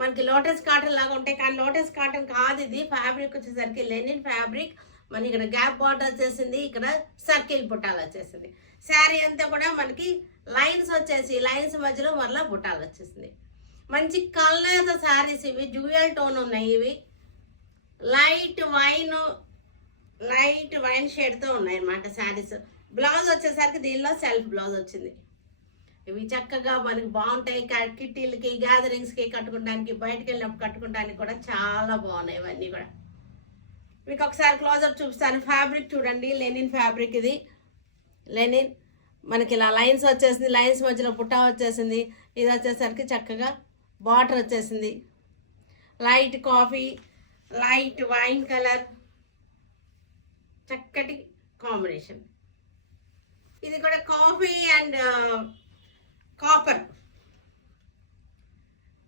మనకి lotus cotton లాగా ఉంటాయి, కానీ లోటస్ కాటన్ కాదు ఇది. ఫ్యాబ్రిక్ వచ్చేసరికి లెనిన్ ఫ్యాబ్రిక్. మనకి ఇక్కడ గ్యాప్ బార్డర్ వచ్చేసింది, ఇక్కడ సర్కిల్ బుట్టాలు వచ్చేసింది. శారీ అంతా కూడా మనకి లైన్స్ వచ్చేసి లైన్స్ మధ్యలో మరలా బుట్టాలు వచ్చేసింది. మంచి కలర్ శారీస్ ఇవి, డ్యూయల్ టోన్ ఉన్నాయి ఇవి. లైట్ వైన్ షేడ్తో ఉన్నాయి అన్నమాట శారీస్. బ్లౌజ్ వచ్చేసరికి దీనిలో సెల్ఫ్ బ్లౌజ్ వచ్చింది. ఇవి చక్కగా మనకి బాగుంటాయి, కిట్టీలకి గ్యాదరింగ్స్కి కట్టుకోవడానికి, బయటకు వెళ్ళినప్పుడు కట్టుకోవడానికి కూడా చాలా బాగున్నాయి ఇవన్నీ కూడా. మీకు ఒకసారి క్లోజప్ చూపిస్తాను. ఫ్యాబ్రిక్ చూడండి, లెనిన్ ఫ్యాబ్రిక్ ఇది. లెనిన్ మనకి ఇలా లైన్స్ వచ్చేసింది, లైన్స్ మధ్యలో పుట్టా వచ్చేసింది. ఇది వచ్చేసరికి చక్కగా బార్డర్ వచ్చేసింది. Light coffee, light wine colour, చక్కటి కాంబినేషన్. ఇది కూడా కాఫీ అండ్ కాపర్